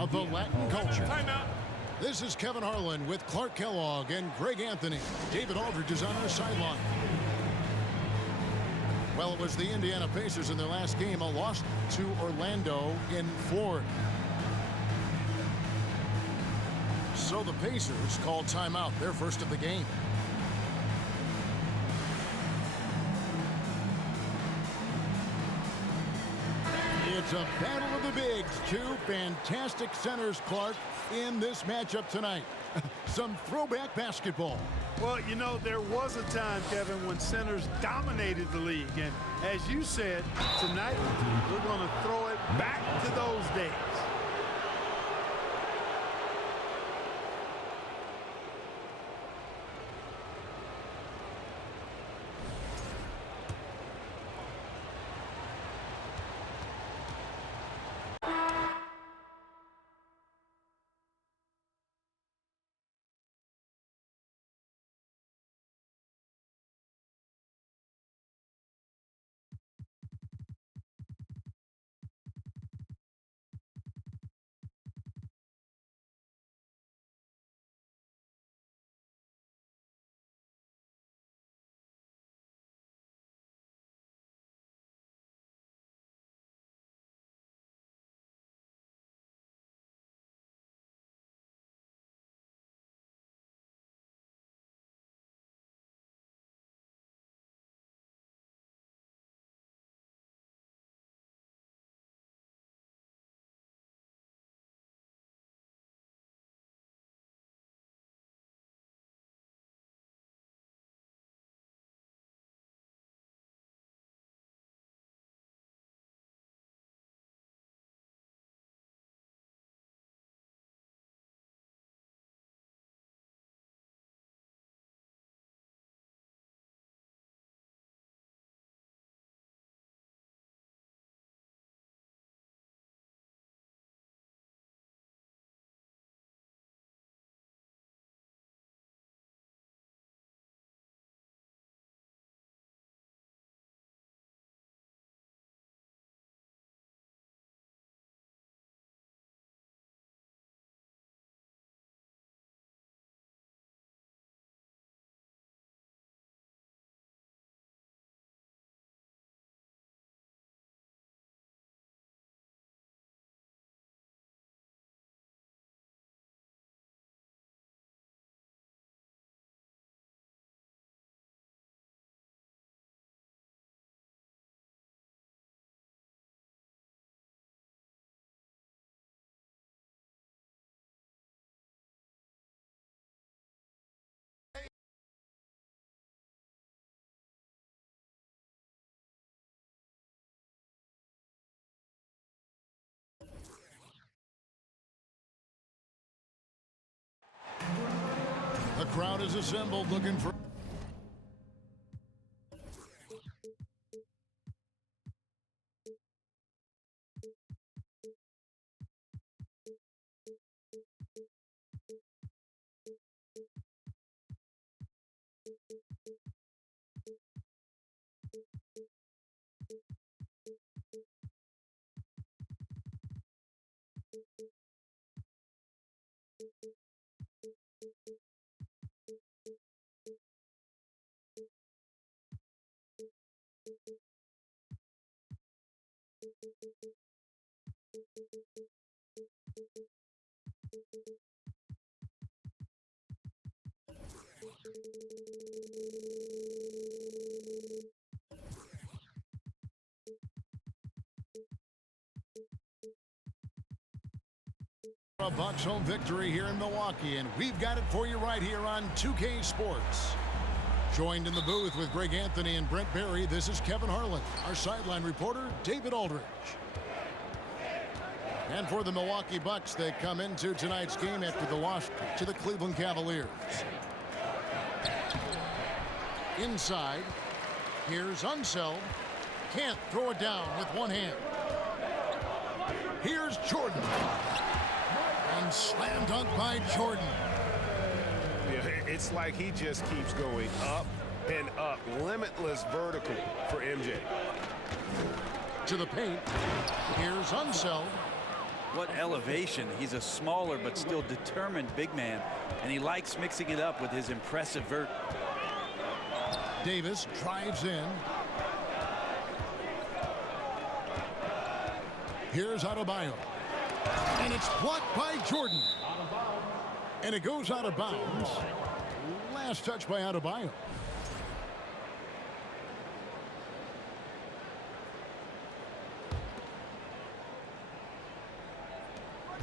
of the Latin culture. This is Kevin Harlan with Clark Kellogg and Greg Anthony. David Aldridge is on our sideline. Well, it was the Indiana Pacers in their last game, a loss to Orlando in Florida. So the Pacers called timeout, their first of the game. It's a battle of the bigs. Two fantastic centers, Clark, in this matchup tonight. Some throwback basketball. Well, you know, there was a time, Kevin, when centers dominated the league. And as you said, tonight we're going to throw it back to those days. The crowd is assembled looking for... A Bucks home victory here in Milwaukee, and we've got it for you right here on 2K Sports. Joined in the booth with Greg Anthony and Brent Barry, this is Kevin Harlan. Our sideline reporter, David Aldridge. And for the Milwaukee Bucks, they come into tonight's game after the loss to the Cleveland Cavaliers. Inside, here's Unseld. Can't throw it down with one hand. Here's Jordan. And slam dunk by Jordan. Yeah, it's like he just keeps going up and up. Limitless vertical for MJ. To the paint. Here's Unseld. What elevation. He's a smaller but still determined big man, and he likes mixing it up with his impressive vert. Davis drives in. Here's Adebayo. And it's blocked by Jordan. And it goes out of bounds. Last touch by Adebayo.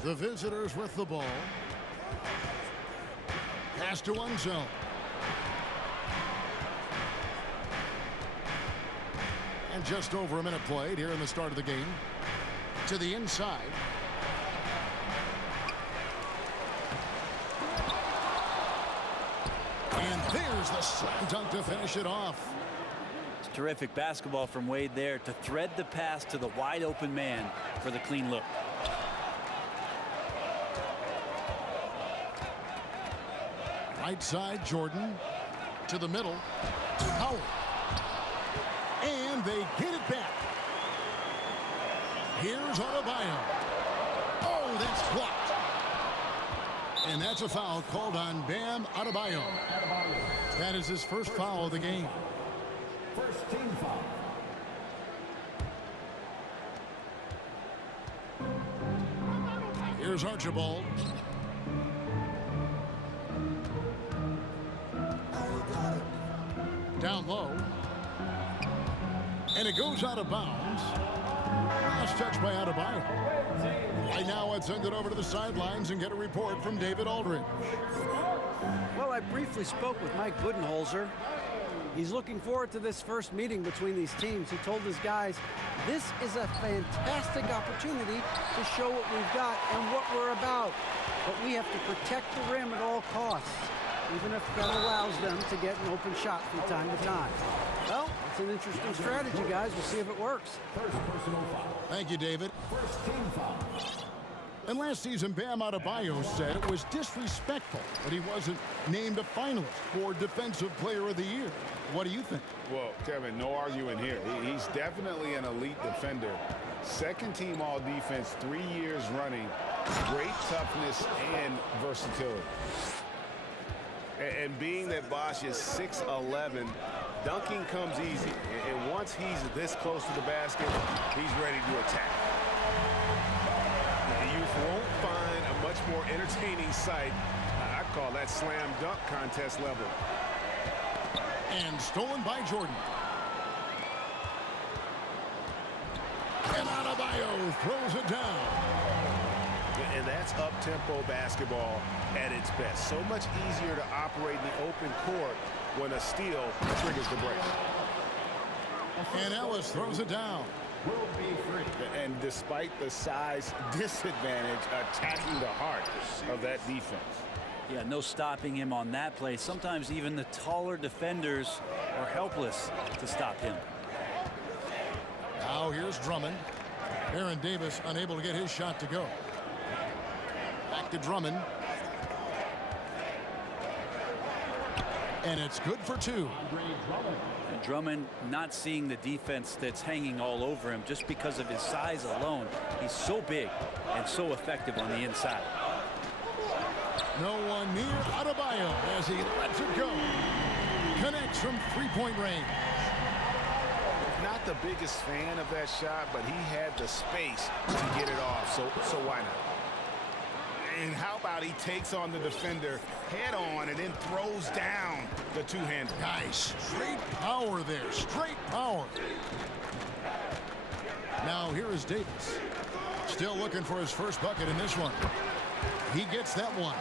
The visitors with the ball. Pass to Unzel. And just over a minute played here in the start of the game. To the inside. And there's the slam dunk to finish it off. It's terrific basketball from Wade there to thread the pass to the wide open man for the clean look. Right side, Jordan. To the middle. Howard. And they get it back. Here's Adebayo. Oh, that's blocked. And that's a foul called on Bam Adebayo. That is his first foul of the game. First team foul. Here's Archibald. Down low. And it goes out of bounds. Last touch by Adebayo. Right now, let's send it over to the sidelines and get a report from David Aldridge. Well, I briefly spoke with Mike Budenholzer. He's looking forward to this first meeting between these teams. He told his guys, this is a fantastic opportunity to show what we've got and what we're about. But we have to protect the rim at all costs, even if that allows them to get an open shot from time to time. Well, it's an interesting strategy, guys. We'll see if it works. First personal foul. Thank you, David. First team foul. And last season, Bam Adebayo said it was disrespectful that he wasn't named a finalist for Defensive Player of the Year. What do you think? Well, Kevin, no arguing here. He's definitely an elite defender. Second team all defense 3 years running. Great toughness and versatility. And being that Bosh is 6'11", dunking comes easy. And once he's this close to the basket, he's ready to attack. You won't find a much more entertaining sight. I call that slam dunk contest level. And stolen by Jordan. And Adebayo throws it down. And that's up-tempo basketball at its best. So much easier to operate in the open court when a steal triggers the break. And Ellis throws it down. Will be free. And despite the size disadvantage, attacking the heart of that defense. Yeah, no stopping him on that play. Sometimes even the taller defenders are helpless to stop him. Now here's Drummond. Aaron Davis unable to get his shot to go. Back to Drummond. And it's good for two. And Drummond not seeing the defense that's hanging all over him just because of his size alone. He's so big and so effective on the inside. No one near Adebayo as he lets it go. Connects from three-point range. Not the biggest fan of that shot, but he had the space to get it off, so why not? And how about he takes on the defender head on and then throws down the two-hander. Nice. Straight power there. Straight power. Now here is Davis. Still looking for his first bucket in this one. He gets that one.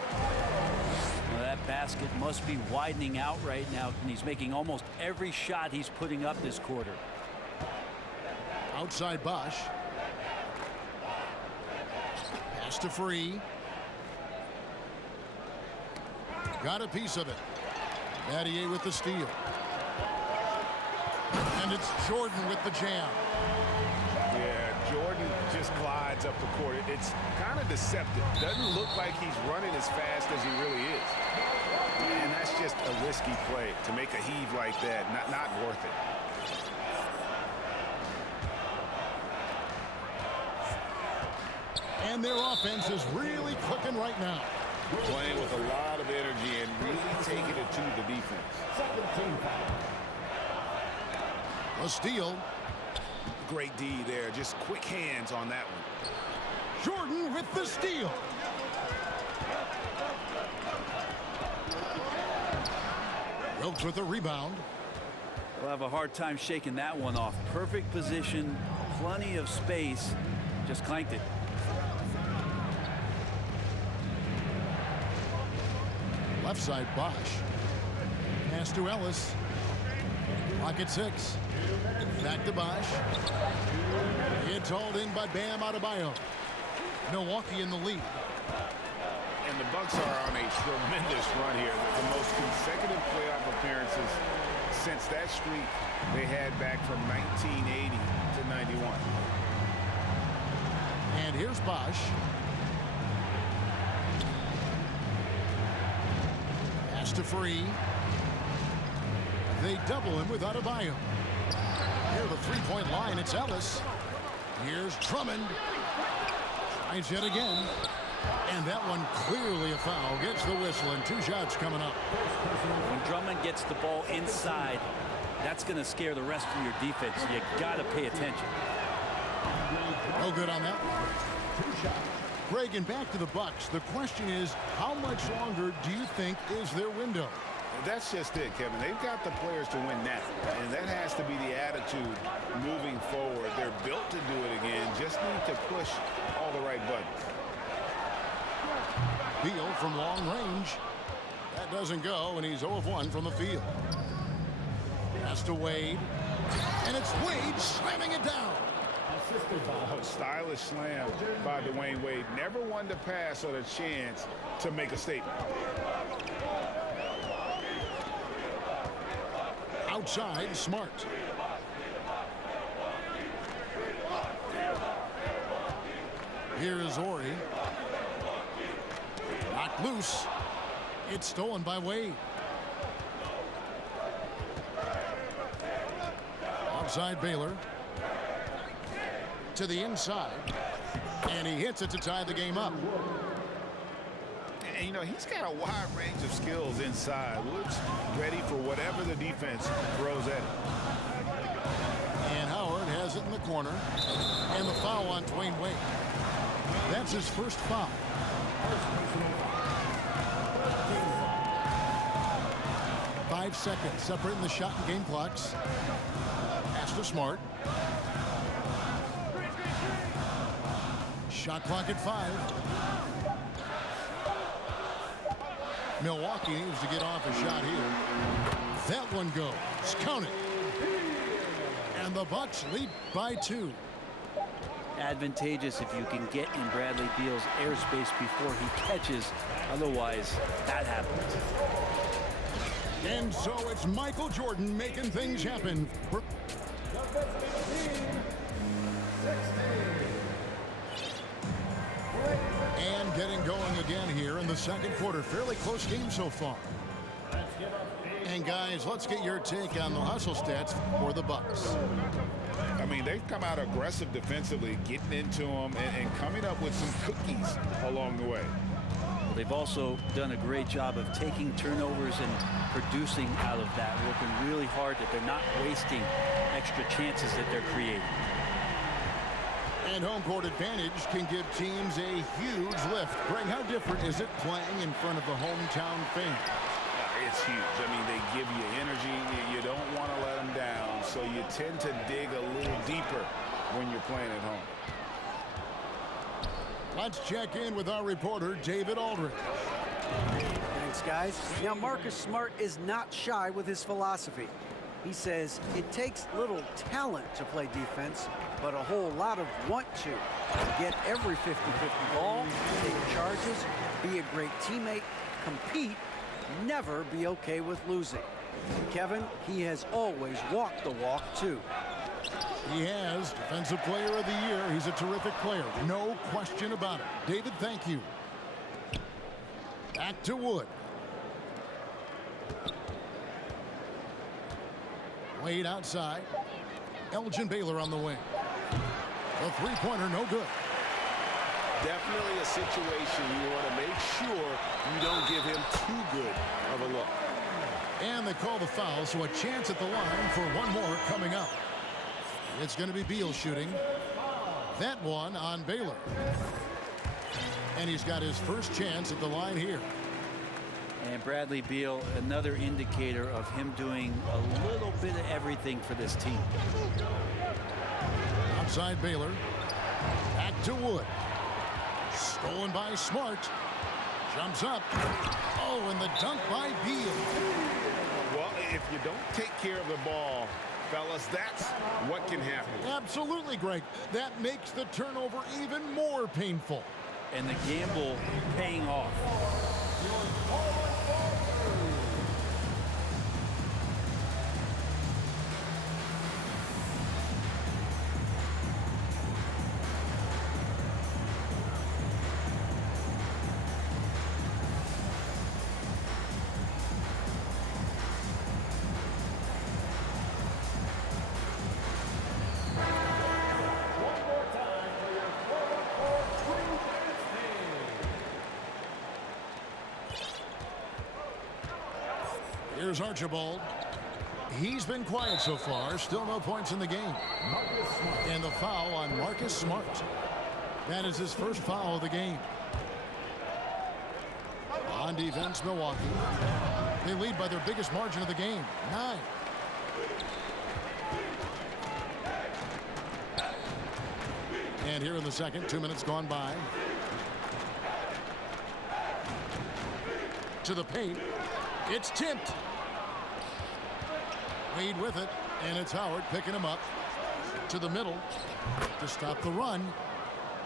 Well, that basket must be widening out right now, and he's making almost every shot he's putting up this quarter. Outside Bosh. Pass to Free. Got a piece of it. Battier with the steal. And it's Jordan with the jam. Yeah, Jordan just glides up the court. It's kind of deceptive. Doesn't look like he's running as fast as he really is. And that's just a risky play to make a heave like that. Not worth it. And their offense is really clicking right now. Playing with a lot of energy and really taking it to the defense. Second team foul. A steal. Great D there. Just quick hands on that one. Jordan with the steal. Wilkes with the rebound. We'll have a hard time shaking that one off. Perfect position, plenty of space. Just clanked it. Left side, Bosch. Pass to Ellis. Pocket 6. Back to Bosch. It's hauled in by Bam Adebayo. Milwaukee in the lead. And the Bucks are on a tremendous run here with the most consecutive playoff appearances since that streak they had back from 1980 to 91. And here's Bosch. Pass to Free. They double him with Adebayo. Near the three-point line, it's Ellis. Here's Drummond. Tries yet again. And that one clearly a foul. Gets the whistle, and 2 shots coming up. When Drummond gets the ball inside, that's going to scare the rest of your defense. You got to pay attention. No good on that one. 2 shots. Greg, and back to the Bucks. The question is, how much longer do you think is their window? That's just it, Kevin. They've got the players to win now, and that has to be the attitude moving forward. They're built to do it again. Just need to push all the right buttons. Beal from long range. That doesn't go, and he's 0 of 1 from the field. Pass to Wade. And it's Wade slamming it down. A stylish slam by Dwayne Wade. Never one to pass on a chance to make a statement. Outside, Smart. Here is Ori. Knocked loose. It's stolen by Wade. Outside Baylor. To the inside. And he hits it to tie the game up. And, you know, he's got a wide range of skills inside. Woods ready for whatever the defense throws at him. And Howard has it in the corner. And the foul on Dwayne Wade. That's his first foul. 5 seconds separating the shot and game clocks. Pass to Smart. Shot clock at 5. Milwaukee needs to get off a shot here. That one goes. Count it. And the Bucks lead by 2. Advantageous if you can get in Bradley Beal's airspace before he catches. Otherwise, that happens. And so it's Michael Jordan making things happen. And getting going again here in the second quarter. Fairly close game so far. And guys, let's get your take on the hustle stats for the Bucks. I mean, they've come out aggressive defensively, getting into them and coming up with some cookies along the way. They've also done a great job of taking turnovers and producing out of that, working really hard that they're not wasting extra chances that they're creating. And home court advantage can give teams a huge lift. Greg, how different is it playing in front of the hometown fans? It's huge. I mean, they give you energy. You don't want to let them down, so you tend to dig a little deeper when you're playing at home. Let's check in with our reporter, David Aldridge. Thanks, guys. Now, Marcus Smart is not shy with his philosophy. He says it takes little talent to play defense, but a whole lot of want to get every 50-50 ball, take charges, be a great teammate, compete, never be okay with losing. Kevin, he has always walked the walk, too. He has Defensive Player of the Year. He's a terrific player. No question about it. David, thank you. Back to Wood. Wade outside. Elgin Baylor on the wing. The three-pointer, no good. Definitely a situation you want to make sure you don't give him too good of a look. And they call the foul, so a chance at the line for one more coming up. It's going to be Beal shooting. That one on Baylor. And he's got his first chance at the line here. And Bradley Beal, another indicator of him doing a little bit of everything for this team. Outside Baylor. Back to Wood. Stolen by Smart. Jumps up. Oh, and the dunk by Beal. Well, if you don't take care of the ball, fellas, that's what can happen. Absolutely, Greg. That makes the turnover even more painful. And the gamble paying off. Here's Archibald. He's been quiet so far. Still no points in the game. And the foul on Marcus Smart. That is his first foul of the game. On defense, Milwaukee. They lead by their biggest margin of the game, 9. And here in the second, 2 minutes gone by. To the paint. It's tipped. Wade with it, and it's Howard picking him up to the middle to stop the run.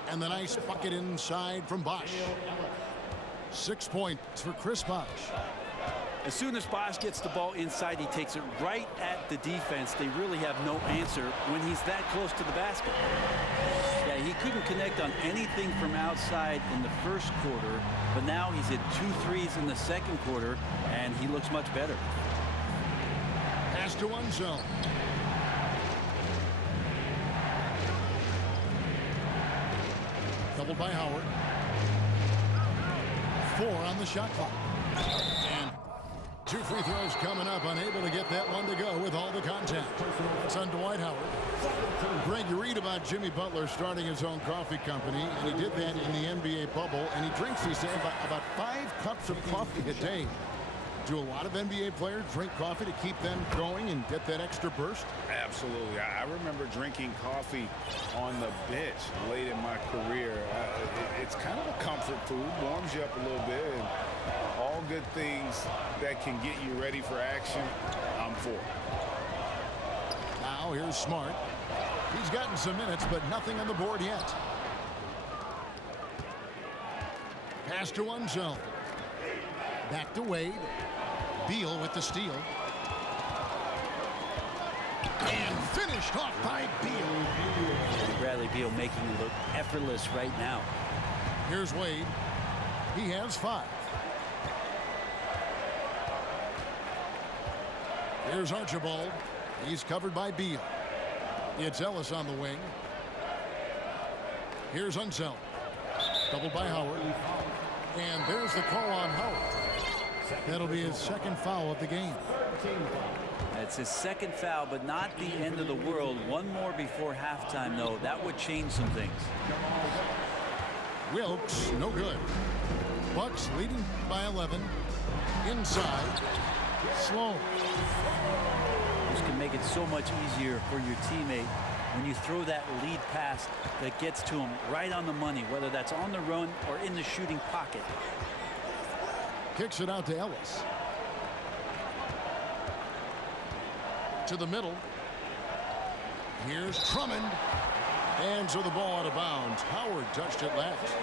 And the nice bucket inside from Bosh. 6 points for Chris Bosh. As soon as Bosh gets the ball inside, he takes it right at the defense. They really have no answer when he's that close to the basket. Yeah, he couldn't connect on anything from outside in the first quarter, but now he's hit 2 threes in the second quarter, and he looks much better. Pass to one zone. Doubled by Howard. 4 on the shot clock. And 2 free throws coming up. Unable to get that one to go with all the contact. It's on Dwight Howard. Greg, you read about Jimmy Butler starting his own coffee company, and he did that in the NBA bubble, and he drinks, he said, about 5 cups of coffee a day. Do a lot of NBA players drink coffee to keep them going and get that extra burst? Absolutely. I remember drinking coffee on the bench late in my career. It's kind of a comfort food, warms you up a little bit, and all good things that can get you ready for action, I'm for. Now here's Smart. He's gotten some minutes, but nothing on the board yet. Pass to one zone. Back to Wade. Beal with the steal. And finished off by Beal. Bradley Beal making it look effortless right now. Here's Wade. He has 5. Here's Archibald. He's covered by Beal. It's Ellis on the wing. Here's Unseld. Doubled by Howard. And there's the call on Howard. That'll be his second foul of the game. It's his second foul, but not the end of the world. One more before halftime, though. That would change some things. Wilkes, no good. Bucks leading by 11. Inside. Sloan. This can make it so much easier for your teammate when you throw that lead pass that gets to him right on the money, whether that's on the run or in the shooting pocket. Kicks it out to Ellis. To the middle. Here's Drummond. And so the ball out of bounds. Howard touched it last.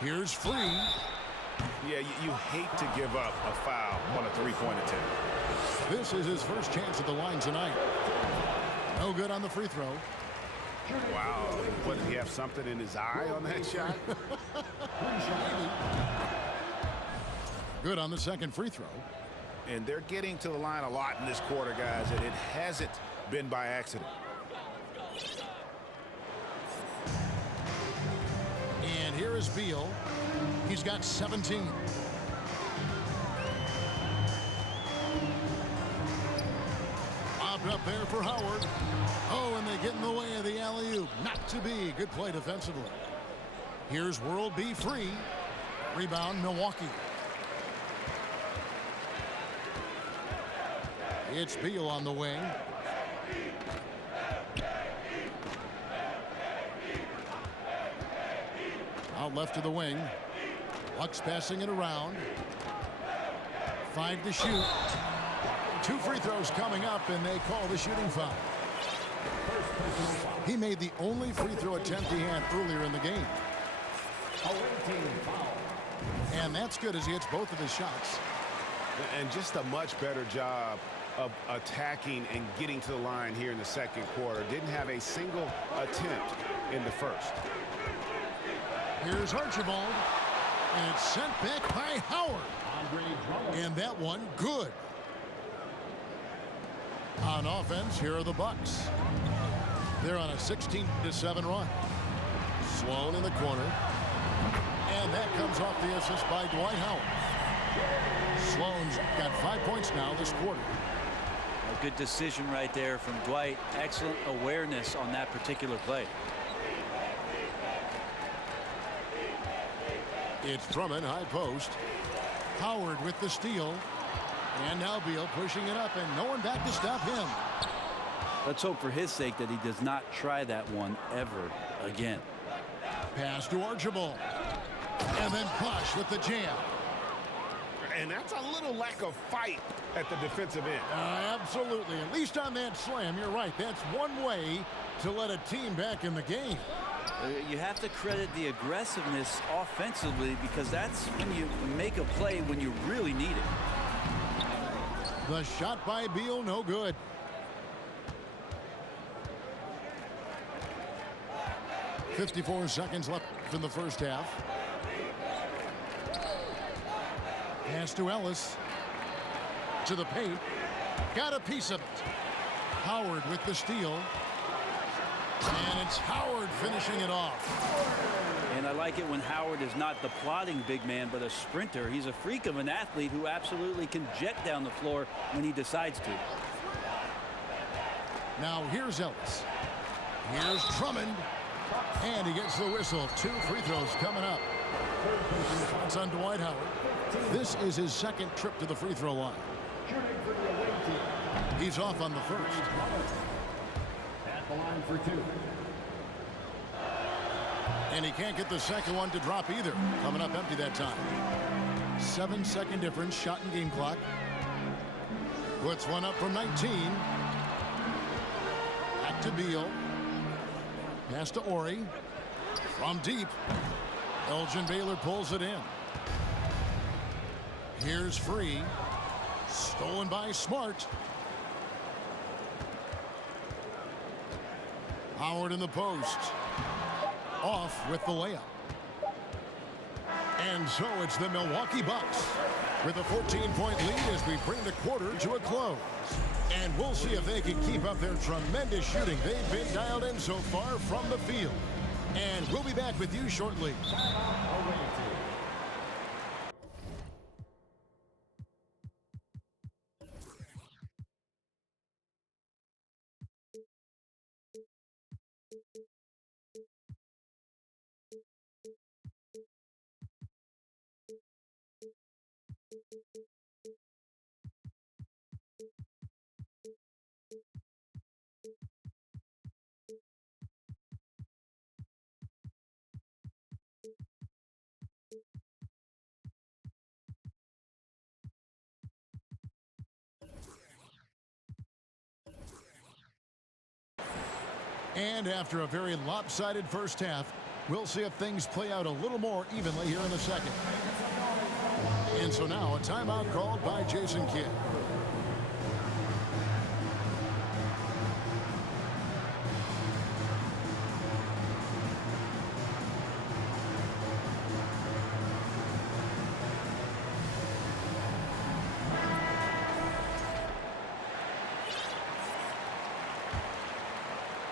Here's Free. Yeah, you hate to give up a foul on a three-point attempt. This is his first chance at the line tonight. No good on the free throw. Wow. What, did he have something in his eye on that shot? Good on the second free throw. And they're getting to the line a lot in this quarter, guys, and it hasn't been by accident. And here is Beal. He's got 17. Bobbed up there for Howard. Oh, and they get in the way of the alley-oop. Not to be. Good play defensively. Here's World B. Free. Rebound, Milwaukee. It's Beal on the wing. Out left to the wing. Bucks passing it around. 5 to shoot. 2 free throws coming up, and they call the shooting foul. He made the only free throw attempt he had earlier in the game. And that's good as he hits both of his shots. And just a much better job of attacking and getting to the line here in the second quarter. Didn't have a single attempt in the first. Here's Archibald, and it's sent back by Howard. And that one, good. On offense, here are the Bucks. They're on a 16-7 run. Sloan in the corner. And that comes off the assist by Dwight Howard. Sloan's got 5 points now this quarter. A good decision right there from Dwight. Excellent awareness on that particular play. It's Drummond, high post. Howard with the steal. And now Beal pushing it up, and no one back to stop him. Let's hope for his sake that he does not try that one ever again. Pass to Archibald. And then Bosh with the jam. And that's a little lack of fight at the defensive end. Absolutely. At least on that slam, you're right. That's one way to let a team back in the game. You have to credit the aggressiveness offensively, because that's when you make a play when you really need it. The shot by Beal, no good. .54 seconds left in the first half. Pass to Ellis. To the paint. Got a piece of it. Howard with the steal. And it's Howard finishing it off. And I like it when Howard is not the plodding big man, but a sprinter. He's a freak of an athlete who absolutely can jet down the floor when he decides to. Now here's Ellis. Here's Drummond. And he gets the whistle. 2 free throws coming up. It's on Dwight Howard. This is his second trip to the free throw line. He's off on the first. At the line for 2. And he can't get the second one to drop either. Coming up empty that time. 7-second difference, shot and game clock. Puts one up from 19. Back to Beal. Pass to Ori. From deep. Elgin Baylor pulls it in. Here's Free. Stolen by Smart. Howard in the post. Off with the layup. And so it's the Milwaukee Bucks with a 14-point lead as we bring the quarter to a close. And we'll see if they can keep up their tremendous shooting they've been dialed in so far from the field. And we'll be back with you shortly. And after a very lopsided first half, we'll see if things play out a little more evenly here in the second. And so now a timeout called by Jason Kidd.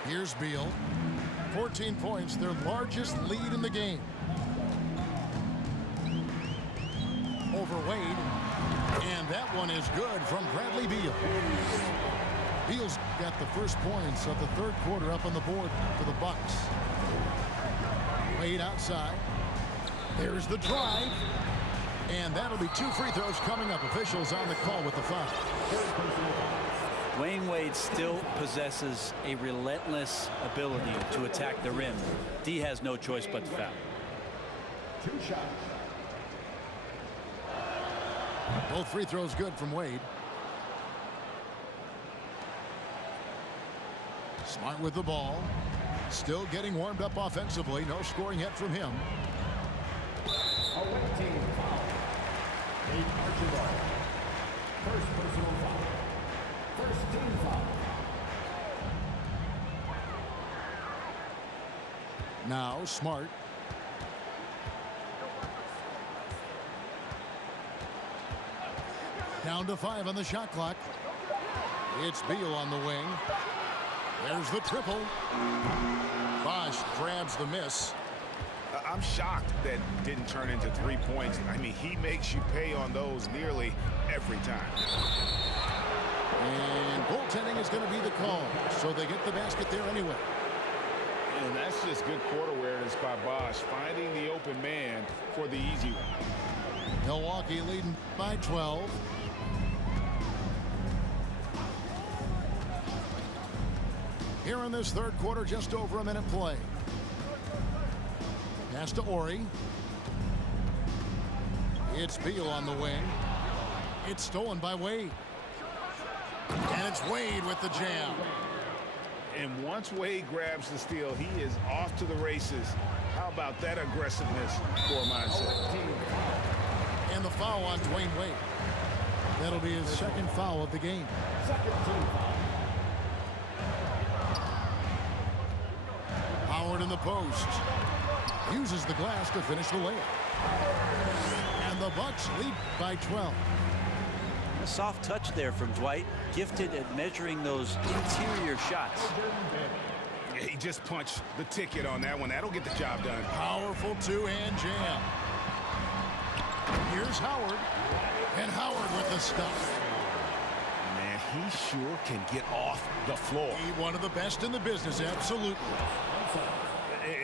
Here's Beal. 14 points, their largest lead in the game. Over Wade. And that one is good from Bradley Beal. Beal's got the first points of the third quarter up on the board for the Bucks. Wade outside. There's the drive. And that'll be 2 free throws coming up. Officials on the call with the foul. Dwayne Wade still possesses a relentless ability to attack the rim. D has no choice but to foul. 2 shots. Both free throws good from Wade. Smart with the ball. Still getting warmed up offensively. No scoring yet from him. Away team foul. Nate Archibald. First personal foul. First team foul. Now Smart. Down to 5 on the shot clock. It's Beal on the wing. There's the triple. Bosch grabs the miss. I'm shocked that didn't turn into 3 points. I mean, he makes you pay on those nearly every time. And goaltending is going to be the call, so they get the basket there anyway. And that's just good court awareness by Bosch, finding the open man for the easy one. Milwaukee leading by 12. Here in this third quarter, just over a minute play. Pass to Ori. It's Beal on the wing. It's stolen by Wade. And it's Wade with the jam. And once Wade grabs the steal, he is off to the races. How about that aggressiveness for mindset? And the foul on Dwayne Wade. That'll be his second foul of the game. Second team foul. Howard in the post. Uses the glass to finish the layup. And the Bucks lead by 12. A soft touch there from Dwight. Gifted at measuring those interior shots. He just punched the ticket on that one. That'll get the job done. Powerful two-hand jam. Here's Howard. And Howard with the stuff. Man, he sure can get off the floor. He one of the best in the business, absolutely.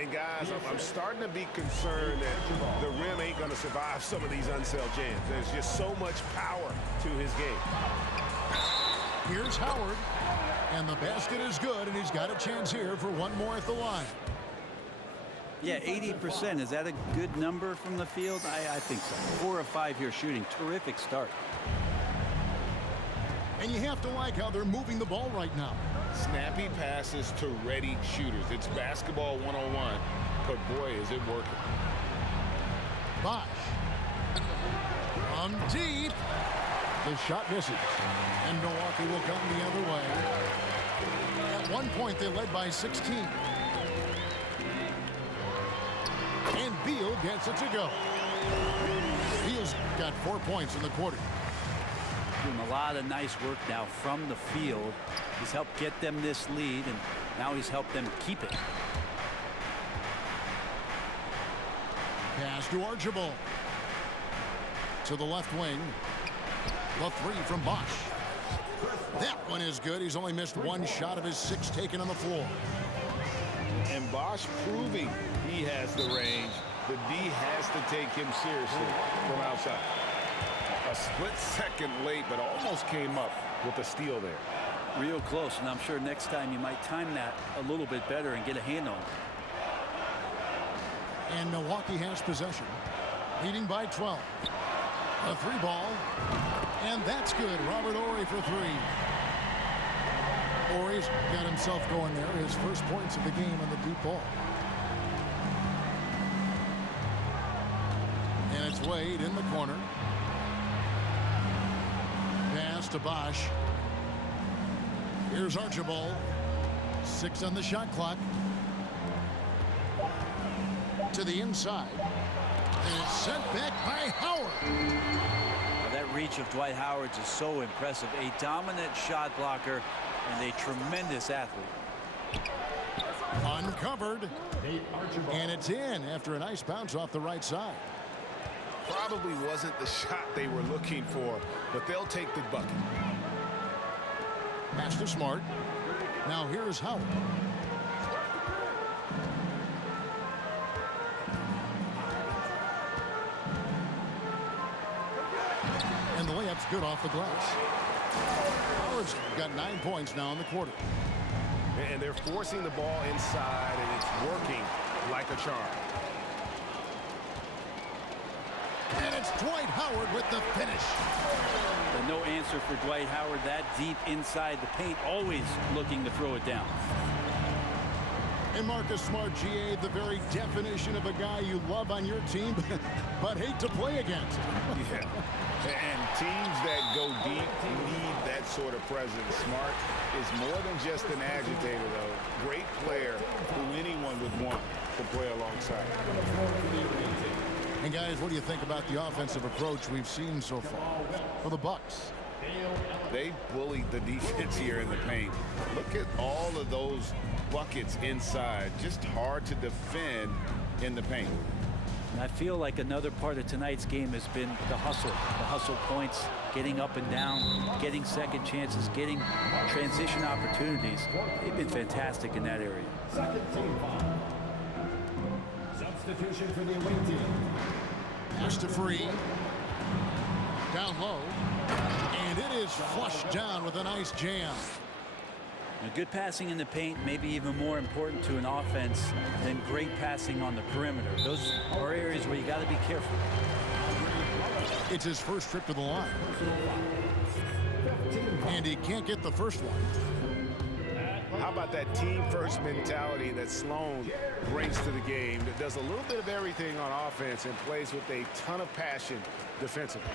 And guys, I'm starting to be concerned that the rim ain't going to survive some of these unsailed jams. There's just so much power to his game. Here's Howard. And the basket is good, and he's got a chance here for one more at the line. Yeah, 80%. Is that a good number from the field? I think so. 4 of 5 here shooting. Terrific start. And you have to like how they're moving the ball right now. Snappy passes to ready shooters. It's basketball 101, but boy, is it working. Bosch. From deep. The shot misses. And Milwaukee will come the other way. At one point, they led by 16. And Beal gets it to go. Beal's got 4 points in the quarter. Doing a lot of nice work now from the field. He's helped get them this lead, and now he's helped them keep it. Pass to Archibald. To the left wing. The three from Bosch. That one is good. He's only missed one shot of his 6 taken on the floor. And Bosch proving he has the range. The D has to take him seriously from outside. A split second late, but almost came up with a steal there. Real close, and I'm sure next time you might time that a little bit better and get a hand on it. And Milwaukee has possession. Leading by 12. A 3 ball. And that's good. Robert Horry for 3. Horry's got himself going there. His first points of the game on the deep ball. And it's Wade in the corner. Pass to Bosch. Here's Archibald. 6 on the shot clock. To the inside. And it's sent back by Howard. Now, that reach of Dwight Howard's is so impressive. A dominant shot blocker and a tremendous athlete. Uncovered. Nate Archibald. And it's in after a nice bounce off the right side. Probably wasn't the shot they were looking for, but they'll take the bucket. Pass to Smart. Now here's Howard. And the layup's good off the glass. Howard's got 9 points now in the quarter. And they're forcing the ball inside, and it's working like a charm. And it's Dwight Howard with the finish. But no answer for Dwight Howard that deep inside the paint, always looking to throw it down. And Marcus Smart, GA, the very definition of a guy you love on your team, but hate to play against. Yeah. And teams that go deep need that sort of presence. Smart is more than just an agitator, though. Great player who anyone would want to play alongside. And guys, what do you think about the offensive approach we've seen so far for the Bucks? They bullied the defense here in the paint. Look at all of those buckets inside. Just hard to defend in the paint. And I feel like another part of tonight's game has been the hustle points, getting up and down, getting second chances, getting transition opportunities. They've been fantastic in that area. Second team foul. Substitution for the away team. Pass to Free. Down low. And it is flushed down with a nice jam. And good passing in the paint, maybe even more important to an offense than great passing on the perimeter. Those are areas where you got to be careful. It's his first trip to the line. And he can't get the first one. How about that team-first mentality that Sloan brings to the game, that does a little bit of everything on offense and plays with a ton of passion defensively.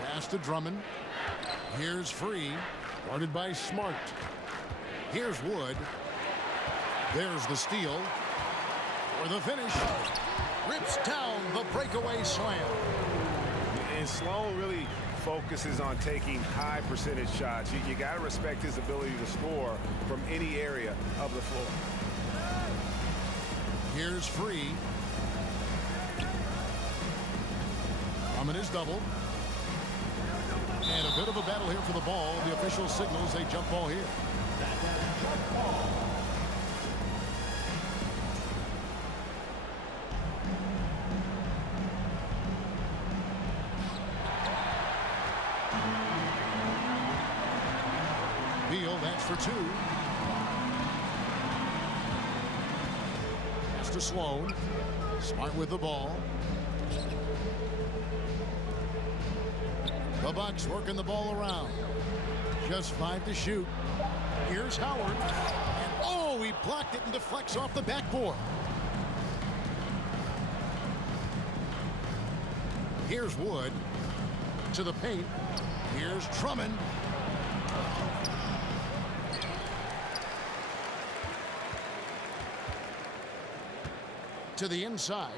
Pass to Drummond. Here's Free. Guarded by Smart. Here's Wood. There's the steal. For the finish. Rips down the breakaway slam. And Sloan really focuses on taking high percentage shots. You got to respect his ability to score from any area of the floor. Here's Free. Drummond is doubled. And a bit of a battle here for the ball. The official signals a jump ball here. Beal, that's for two. Pass to Sloan. Smart with the ball. The Bucks working the ball around. Just 5 to shoot. Here's Howard. And oh, he blocked it and deflects off the backboard. Here's Wood to the paint. Here's Drummond. To the inside.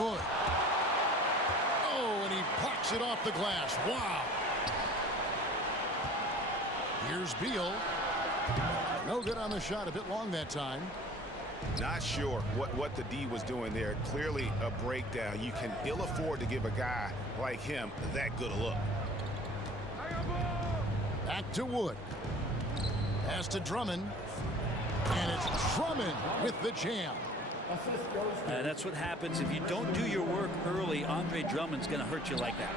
Wood. And he blocks it off the glass. Wow. Here's Beal. No good on the shot. A bit long that time. Not sure what the D was doing there. Clearly a breakdown. You can ill afford to give a guy like him that good a look. Back to Wood. Pass to Drummond. And it's Drummond with the jam. That's what happens if you don't do your work early. Andre Drummond's going to hurt you like that.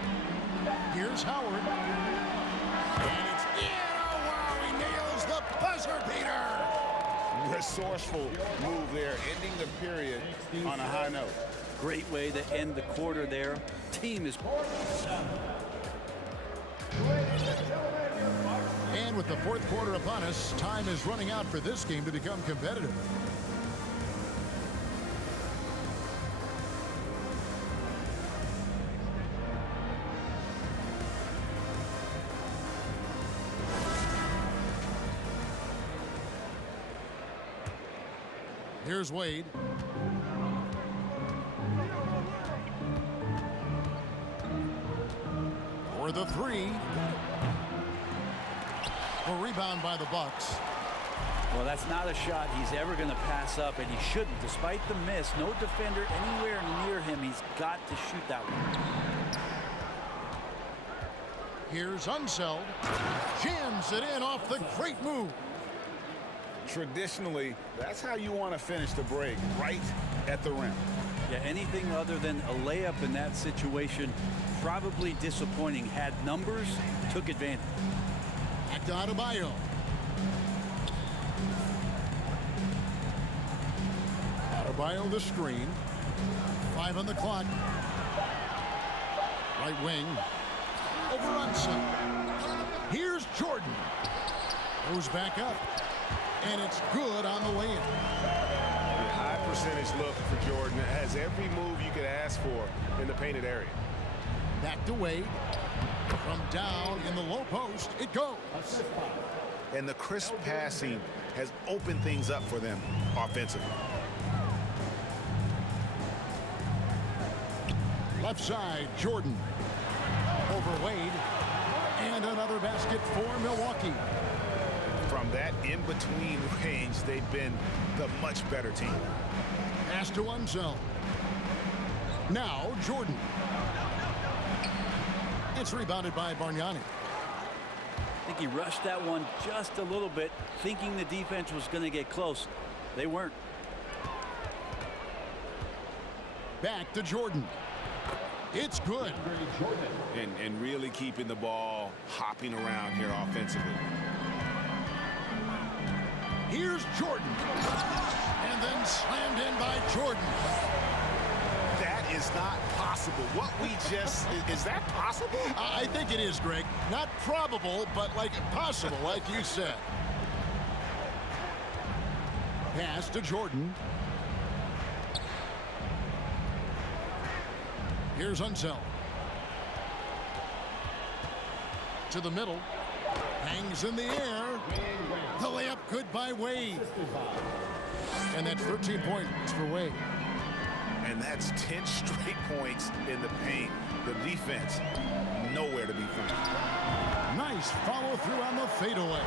Here's Howard. And it's in. Oh, wow. He nails the buzzer beater. Resourceful move there, ending the period on a high note. Great way to end the quarter there. Team is... And with the fourth quarter upon us, time is running out for this game to become competitive. Here's Wade. For the three. A rebound by the Bucks. Well, that's not a shot he's ever going to pass up, and he shouldn't. Despite the miss, no defender anywhere near him. He's got to shoot that one. Here's Unseld. Jams it in off the great move. Traditionally, that's how you want to finish the break, right at the rim. Yeah, anything other than a layup in that situation, probably disappointing. Had numbers, took advantage. Back to Adebayo. Adebayo the screen. 5 on the clock. Right wing. Over Unseld. Here's Jordan. Goes back up. And it's good on the way in. High percentage look for Jordan. It has every move you could ask for in the painted area. Back to Wade. From down in the low post, it goes. And the crisp passing has opened things up for them offensively. Left side, Jordan. Over Wade. And another basket for Milwaukee. From that in-between range, they've been the much better team. Pass to Unseld. Now Jordan. It's rebounded by Bargnani. I think he rushed that one just a little bit, thinking the defense was going to get close. They weren't. Back to Jordan. It's good. And really keeping the ball hopping around here offensively. Here's Jordan. And then slammed in by Jordan. That is not possible. What we just, is that possible? I think it is, Greg. Not probable, but like possible, like you said. Pass to Jordan. Here's Unseld. To the middle. Hangs in the air. The layup good by Wade. And that's 13 points for Wade. And that's 10 straight points in the paint. The defense, nowhere to be found. Nice follow through on the fadeaway.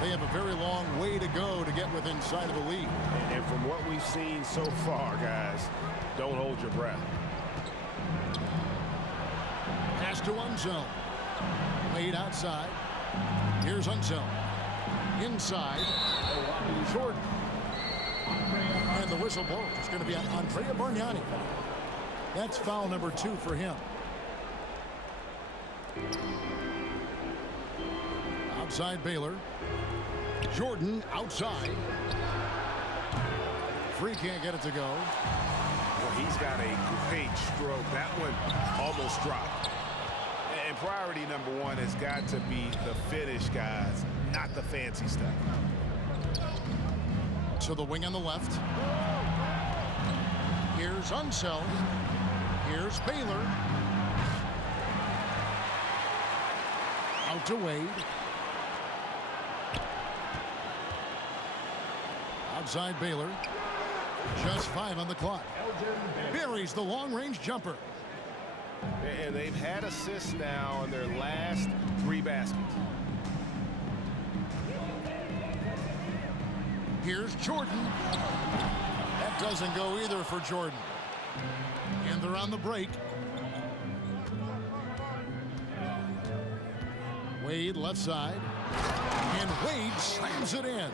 They have a very long way to go to get within sight of the lead. And from what we've seen so far, guys, don't hold your breath. Pass to Unseld. Wade outside. Here's Unseld. Inside. Jordan. And the whistle blows. It's going to be on Andrea Bargnani. That's foul number 2 for him. Outside Baylor. Jordan outside. Free can't get it to go. Well, he's got a great stroke. That one almost dropped. And priority number 1 has got to be the finish, guys, not the fancy stuff. To the wing on the left. Here's Unseld. Here's Baylor. Out to Wade. Outside Baylor. Just 5 on the clock. Buries the long-range jumper. And they've had assists now in their last 3 baskets. Here's Jordan. That doesn't go either for Jordan. And they're on the break. Wade left side. And Wade slams it in.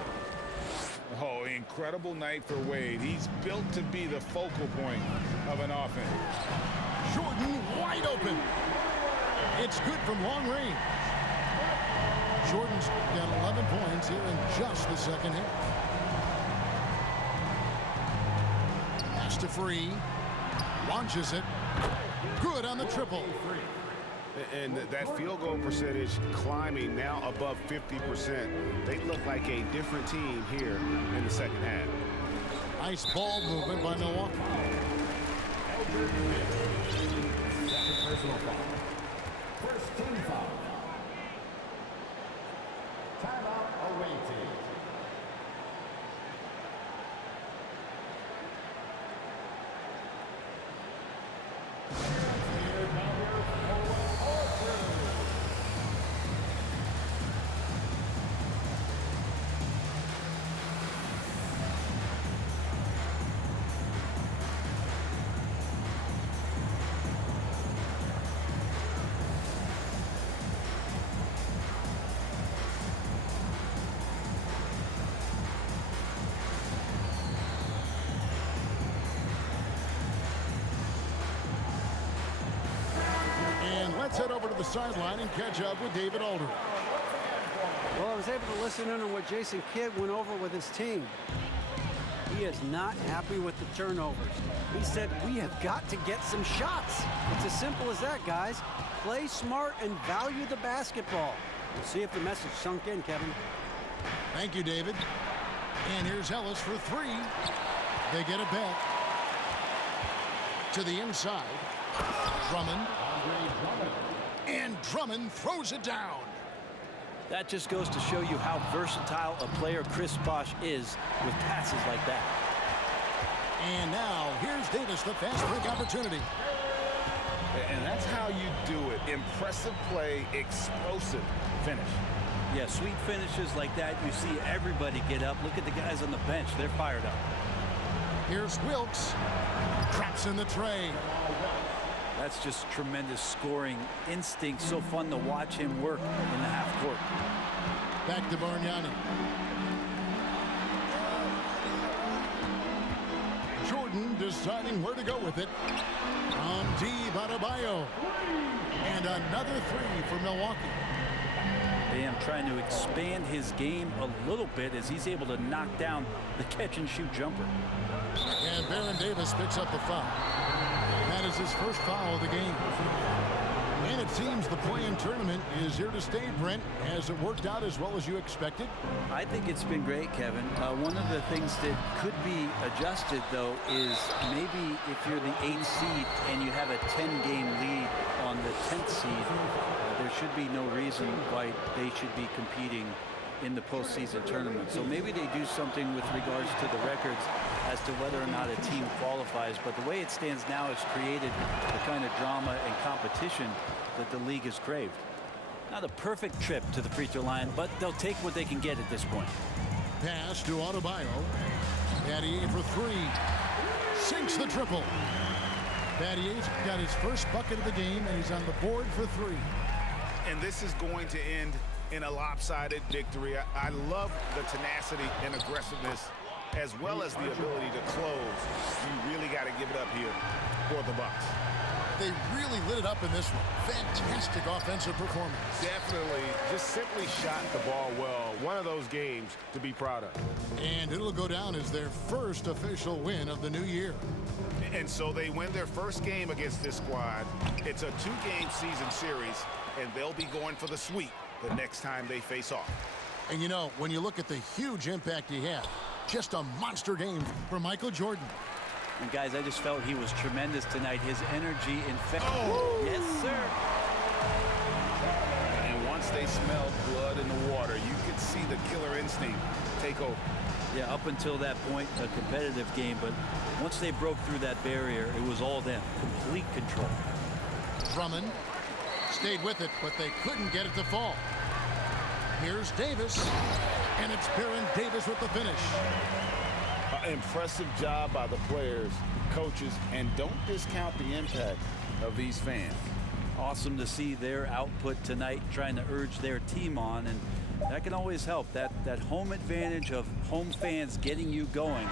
Oh, incredible night for Wade. He's built to be the focal point of an offense. Jordan wide open. It's good from long range. Jordan's got 11 points here in just the second half. Pass to Free. Launches it. Good on the triple. And that field goal percentage climbing now above 50%. They look like a different team here in the second half. Nice ball movement by Milwaukee. Second personal foul. First team foul. Timeout awaited. the sideline and catch up with David Aldridge. Well, I was able to listen in on what Jason Kidd went over with his team. He is not happy with the turnovers. He said, we have got to get some shots. It's as simple as that, guys. Play smart and value the basketball. We'll see if the message sunk in, Kevin. Thank you, David. And here's Ellis for three. They get it back. To the inside. Drummond. And Drummond throws it down. That just goes to show you how versatile a player Chris Bosh is with passes like that. And now, here's Davis, the fast break opportunity. And that's how you do it. Impressive play, explosive finish. Yeah, sweet finishes like that, you see everybody get up. Look at the guys on the bench. They're fired up. Here's Wilkes. Traps in the tray. That's just tremendous scoring instinct. So fun to watch him work in the half court. Back to Bargnani. Jordan deciding where to go with it. On D, Adebayo. And another three for Milwaukee. Bam trying to expand his game a little bit as he's able to knock down the catch-and-shoot jumper. And Baron Davis picks up the foul. That is his first foul of the game. And it seems the play-in tournament is here to stay, Brent. Has it worked out as well as you expected? I think it's been great, Kevin. One of the things that could be adjusted, though, is maybe if you're the 8th seed and you have a 10-game lead on the 10th seed, there should be no reason why they should be competing in the postseason tournament. So maybe they do something with regards to the records as to whether or not a team qualifies. But the way it stands now has created the kind of drama and competition that the league has craved. Not a perfect trip to the free throw line, but they'll take what they can get at this point. Pass to Adebayo. Battier for three. Sinks the triple. Battier's got his first bucket of the game, and he's on the board for three. And this is going to end in a lopsided victory. I love the tenacity and aggressiveness as well as the ability to close. You really got to give it up here for the Bucks. They really lit it up in this one. Fantastic offensive performance. Definitely. Just simply shot the ball well. One of those games to be proud of. And it'll go down as their first official win of the new year. And so they win their first game against this squad. It's a 2-game season series, and they'll be going for the sweep the next time they face off. And you know, when you look at the huge impact he had, just a monster game for Michael Jordan. And guys, I just felt he was tremendous tonight. His energy in fact. Oh! Yes, sir. And once they smelled blood in the water, you could see the killer instinct take over. Yeah, up until that point, a competitive game, but once they broke through that barrier, it was all them. Complete control. Drummond stayed with it, but they couldn't get it to fall. Here's Davis, and it's Baron Davis with the finish. Impressive job by the players, coaches, and don't discount the impact of these fans. Awesome to see their output tonight, trying to urge their team on, and that can always help. That home advantage of home fans getting you going,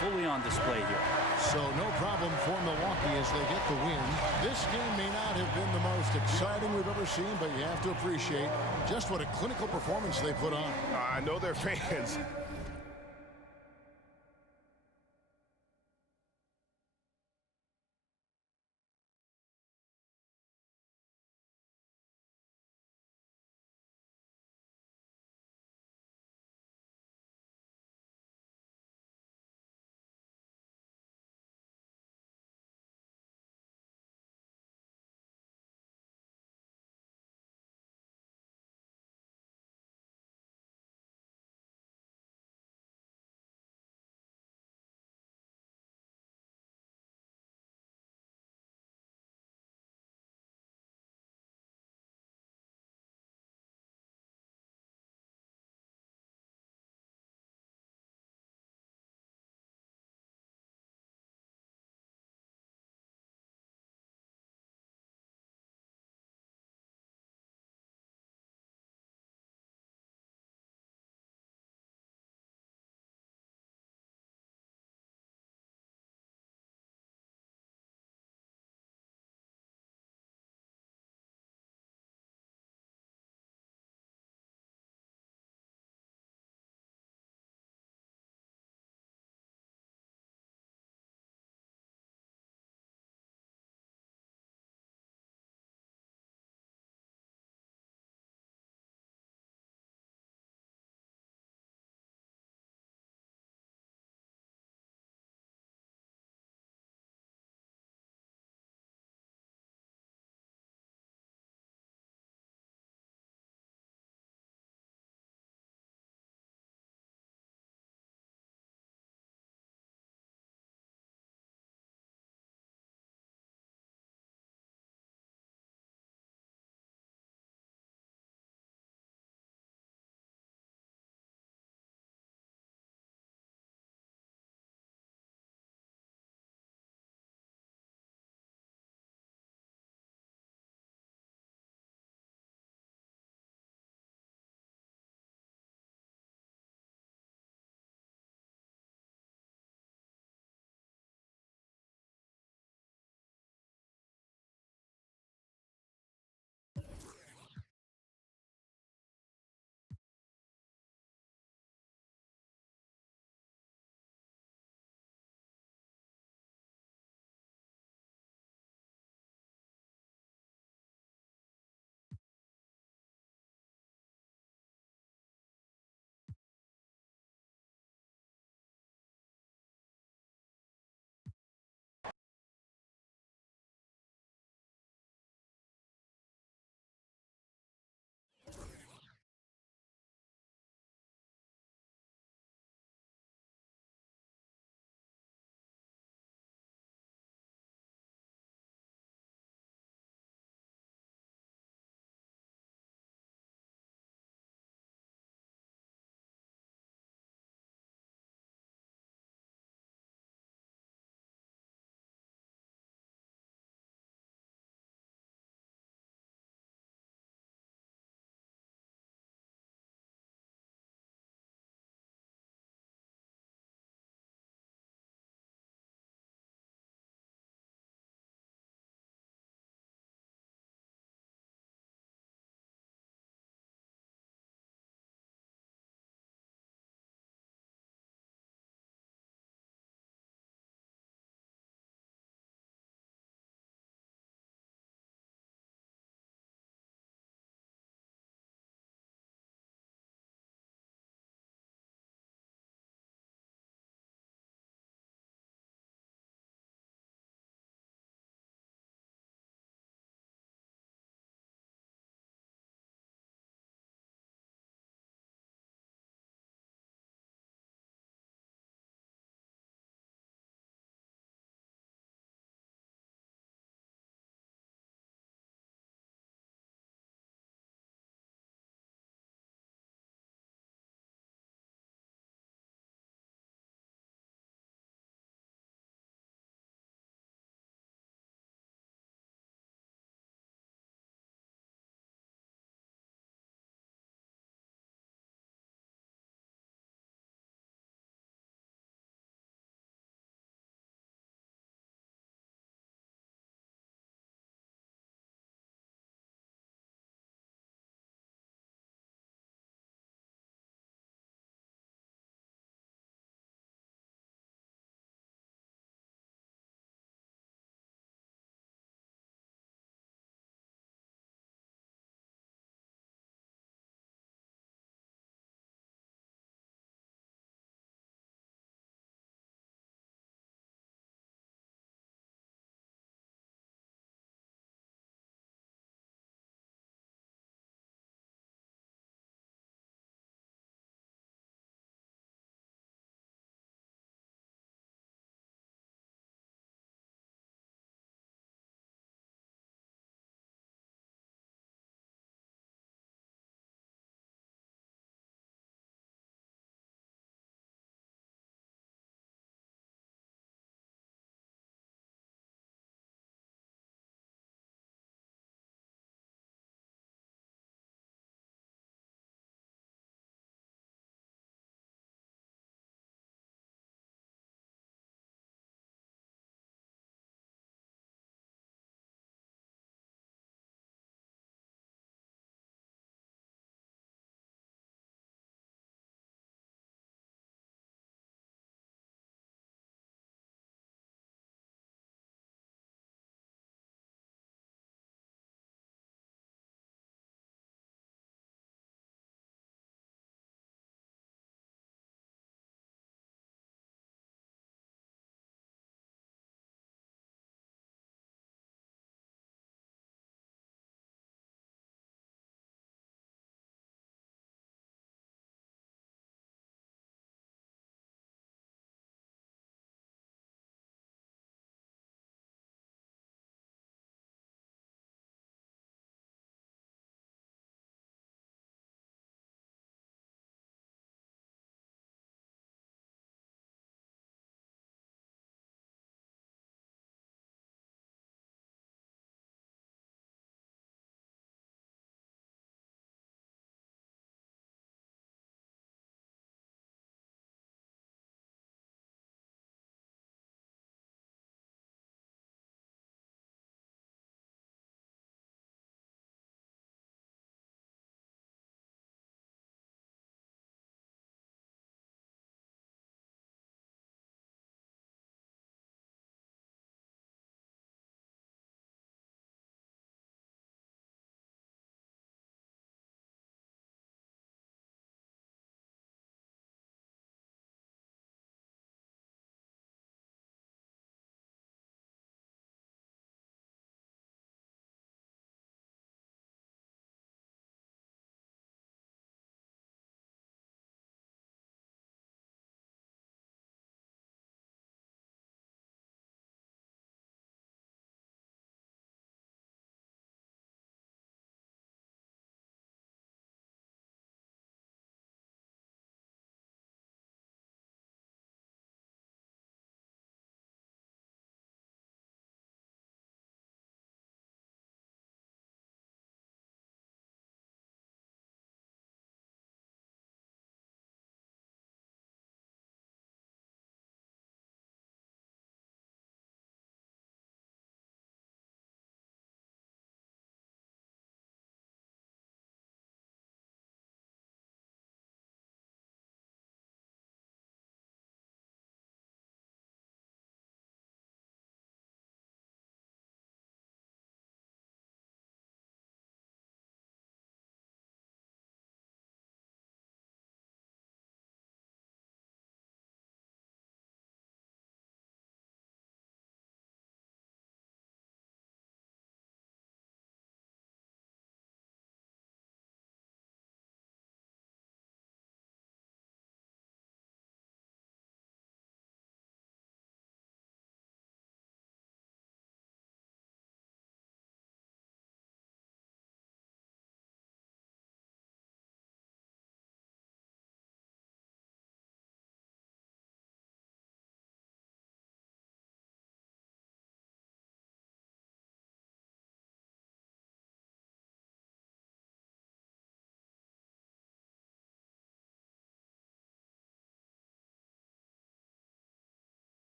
fully on display here. So no problem for Milwaukee as they get the win. This game may not have been the most exciting we've ever seen, but you have to appreciate just what a clinical performance they put on. I know their fans